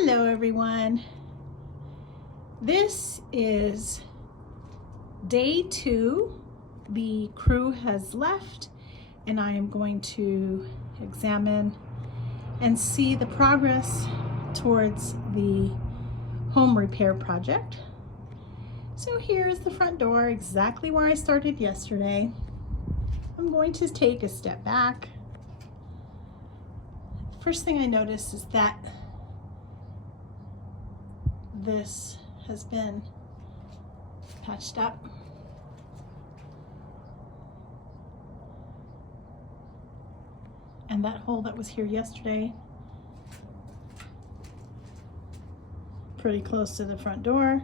Hello everyone. This is day 2. The crew has left and I am going to examine and see the progress towards the home repair project. So here is the front door, exactly where I started yesterday. I'm going to take a step back. First thing I noticed is that this has been patched up. And that hole that was here yesterday, pretty close to the front door.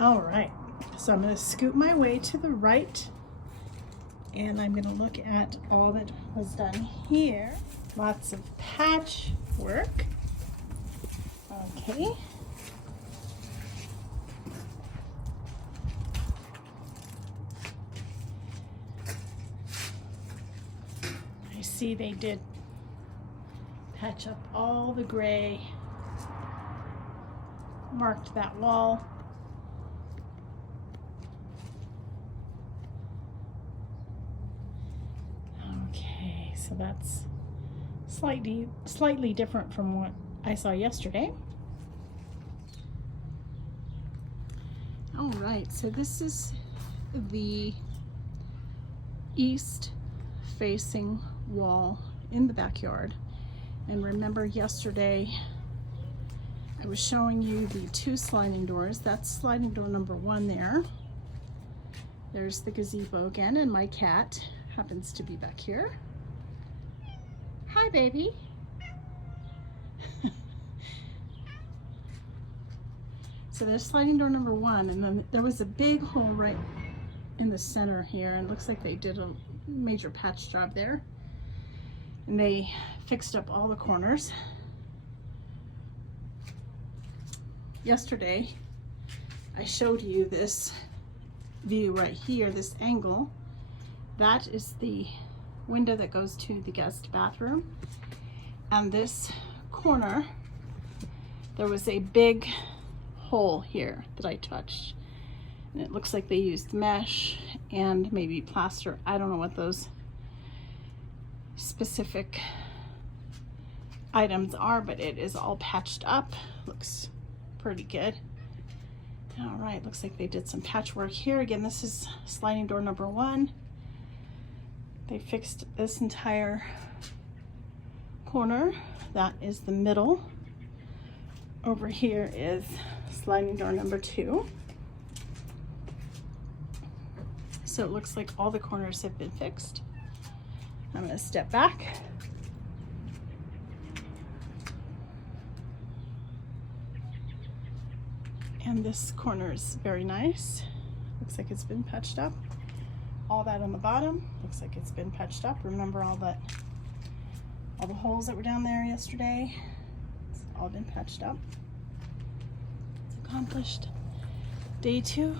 All right, so I'm going to scoot my way to the right and I'm going to look at all that was done here. Lots of patch work. Okay. I see they did patch up all the gray, marked that wall. Okay, so that's slightly different from what I saw yesterday. All right, so this is the east facing wall in the backyard. And remember yesterday I was showing you the 2 sliding doors. That's sliding door number 1 there. There's the gazebo again, and my cat happens to be back here. Hi, baby. So there's sliding door number 1, and then there was a big hole right in the center here, and it looks like they did a major patch job there. And they fixed up all the corners. Yesterday, I showed you this view right here, this angle. That is the window that goes to the guest bathroom. And this corner, there was a big hole here that I touched. And it looks like they used mesh and maybe plaster. I don't know what those specific items are, but it is all patched up. Looks pretty good. All right, looks like they did some patchwork here. Again, this is sliding door number 1. They fixed this entire corner. That is the middle. Over here is sliding door number 2. So it looks like all the corners have been fixed. I'm going to step back. And this corner is very nice. Looks like it's been patched up. All that on the bottom looks like it's been patched up. Remember all the holes that were down there yesterday? It's all been patched up. It's accomplished. Day 2.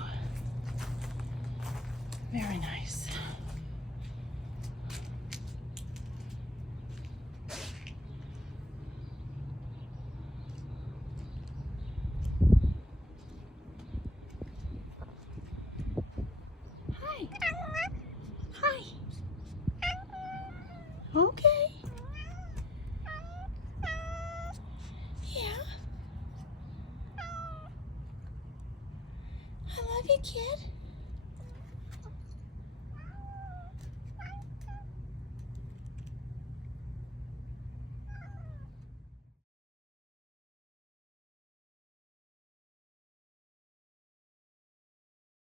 Very nice. Hi. Hi. Okay. Yeah. I love you, kid.